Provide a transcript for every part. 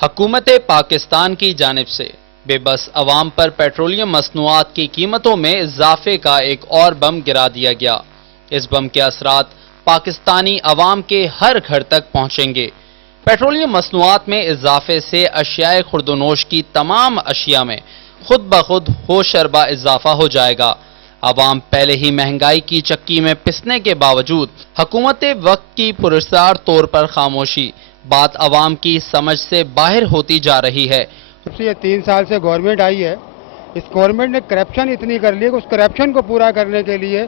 حکومت پاکستان کی جانب سے بے بس عوام پر پیٹرولیم مصنوعات کی قیمتوں میں اضافے کا ایک اور بم گرا دیا گیا۔ اس بم کے اثرات پاکستانی عوام کے ہر گھر تک پہنچیں گے۔ پیٹرولیم مصنوعات میں اضافے سے اشیاء خورد و نوش کی تمام اشیاء میں خود بخود ہوش اربا اضافہ ہو جائے گا۔ عوام پہلے ہی مہنگائی کی چکی میں پسنے کے باوجود حکومت وقت کی پراسرار طور پر خاموشی بات عوام کی سمجھ سے باہر ہوتی جا رہی ہے۔ یہ 3 سال سے گورنمنٹ آئی ہے، اس گورنمنٹ نے کرپشن اتنی کر لی کہ اس کرپشن کو پورا کرنے کے لیے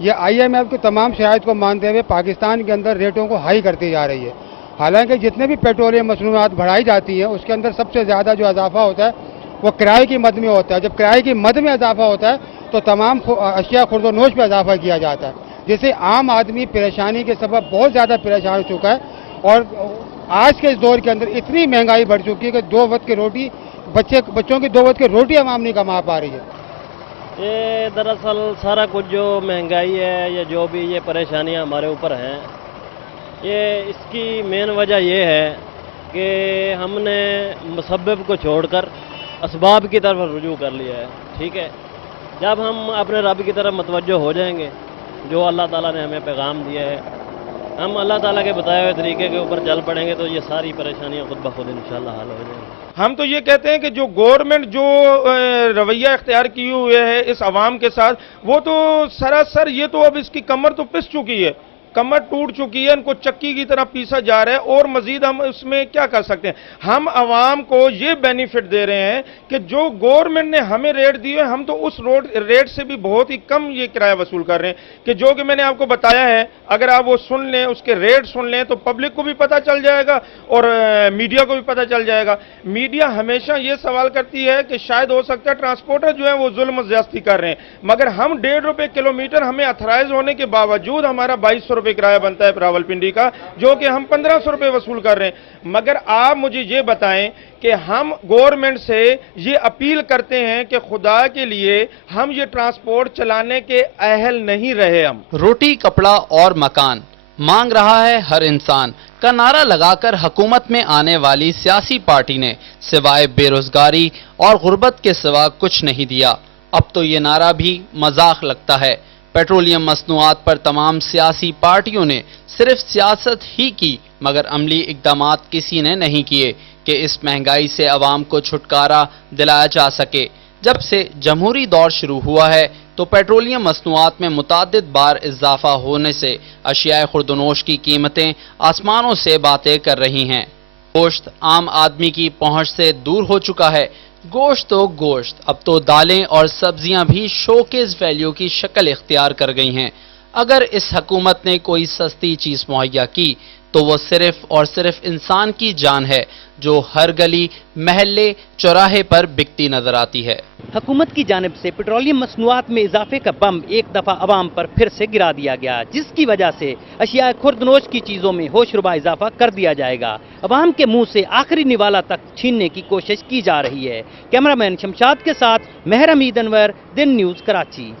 یہ IMF کی تمام شرائط کو مانتے ہوئے پاکستان کے اندر ریٹوں کو ہائی کرتی جا رہی ہے۔ حالانکہ جتنے بھی پیٹرولیم مصنوعات بڑھائی جاتی ہیں اس کے اندر سب سے زیادہ جو اضافہ ہوتا ہے وہ کرائے کی مد میں ہوتا ہے۔ جب کرائے کی مد میں اضافہ ہوتا ہے تو تمام اشیاء خورد و نوش پہ اضافہ کیا جاتا ہے، جس سے عام آدمی پریشانی کے سبب بہت زیادہ پریشان ہو چکا ہے۔ اور آج کے اس دور کے اندر اتنی مہنگائی بڑھ چکی ہے کہ 2 وقت کی روٹی بچوں کی 2 وقت کی روٹی عوام نہیں کما پا رہی ہے۔ یہ دراصل سارا کچھ جو مہنگائی ہے یا جو بھی یہ پریشانیاں ہمارے اوپر ہیں، یہ اس کی مین وجہ یہ ہے کہ ہم نے مسبب کو چھوڑ کر اسباب کی طرف رجوع کر لیا ہے۔ ٹھیک ہے، جب ہم اپنے رب کی طرف متوجہ ہو جائیں گے، جو اللہ تعالیٰ نے ہمیں پیغام دیا ہے، ہم اللہ تعالیٰ کے بتائے ہوئے طریقے کے اوپر چل پڑیں گے تو یہ ساری پریشانیاں خود بخود انشاءاللہ حل ہو جائیں گی۔ ہم تو یہ کہتے ہیں کہ جو گورنمنٹ جو رویہ اختیار کیے ہوئے ہے اس عوام کے ساتھ، وہ تو سراسر یہ تو اب اس کی کمر تو پس چکی ہے، کمر ٹوٹ چکی ہے، ان کو چکی کی طرح پیسا جا رہا ہے، اور مزید ہم اس میں کیا کر سکتے ہیں؟ ہم عوام کو یہ بینیفٹ دے رہے ہیں کہ جو گورنمنٹ نے ہمیں ریٹ دیے ہم تو اس ریٹ سے بھی بہت ہی کم یہ کرایہ وصول کر رہے ہیں، کہ جو کہ میں نے آپ کو بتایا ہے، اگر آپ وہ سن لیں، اس کے ریٹ سن لیں تو پبلک کو بھی پتہ چل جائے گا اور میڈیا کو بھی پتہ چل جائے گا۔ میڈیا ہمیشہ یہ سوال کرتی ہے کہ شاید ہو سکتا ہے ٹرانسپورٹر جو ہیں وہ ظلم و زیادتی کر رہے ہیں، مگر ہم 1.5 روپے کلومیٹر ہمیں اتھرائز ہونے کے باوجود ہمارا 2200 روپے کرایہ بنتا ہے راولپنڈی کا، جو کہ ہم 1500 روپے وصول کر رہے ہیں۔ مگر آپ مجھے یہ بتائیں کہ ہم گورنمنٹ سے یہ اپیل کرتے ہیں کہ خدا کے لیے ہم یہ ٹرانسپورٹ چلانے کے اہل نہیں رہے۔ ہم روٹی، کپڑا اور مکان مانگ رہا ہے ہر انسان کا نعرہ لگا کر حکومت میں آنے والی سیاسی پارٹی نے سوائے بے روزگاری اور غربت کے سوا کچھ نہیں دیا۔ اب تو یہ نعرہ بھی مذاق لگتا ہے۔ پیٹرولیم مصنوعات پر تمام سیاسی پارٹیوں نے صرف سیاست ہی کی مگر عملی اقدامات کسی نے نہیں کیے کہ اس مہنگائی سے عوام کو چھٹکارا دلایا جا سکے۔ جب سے جمہوری دور شروع ہوا ہے تو پیٹرولیم مصنوعات میں متعدد بار اضافہ ہونے سے اشیاء خورد و نوش کی قیمتیں آسمانوں سے باتیں کر رہی ہیں۔ گوشت عام آدمی کی پہنچ سے دور ہو چکا ہے۔ گوشت تو گوشت، اب تو دالیں اور سبزیاں بھی شوکیس ویلیو کی شکل اختیار کر گئی ہیں۔ اگر اس حکومت نے کوئی سستی چیز مہیا کی تو وہ صرف اور صرف انسان کی جان ہے جو ہر گلی، محلے، چوراہے پر بکتی نظر آتی ہے۔ حکومت کی جانب سے پیٹرولیم مصنوعات میں اضافے کا بم ایک دفعہ عوام پر پھر سے گرا دیا گیا، جس کی وجہ سے اشیاء خوردنوش کی چیزوں میں ہوش ربا اضافہ کر دیا جائے گا۔ عوام کے منہ سے آخری نوالا تک چھیننے کی کوشش کی جا رہی ہے۔ کیمرہ مین شمشاد کے ساتھ مہر حمید انور، دن نیوز، کراچی۔